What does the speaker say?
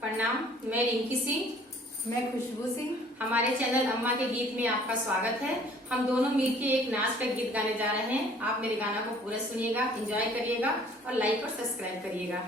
प्रणाम, मैं रिंकी सिंह। मैं खुशबू सिंह। हमारे चैनल अम्मा के गीत में आपका स्वागत है। हम दोनों मिलके एक नाच का गीत गाने जा रहे हैं। आप मेरे गाना को पूरा सुनिएगा, एंजॉय करिएगा और लाइक और सब्सक्राइब करिएगा।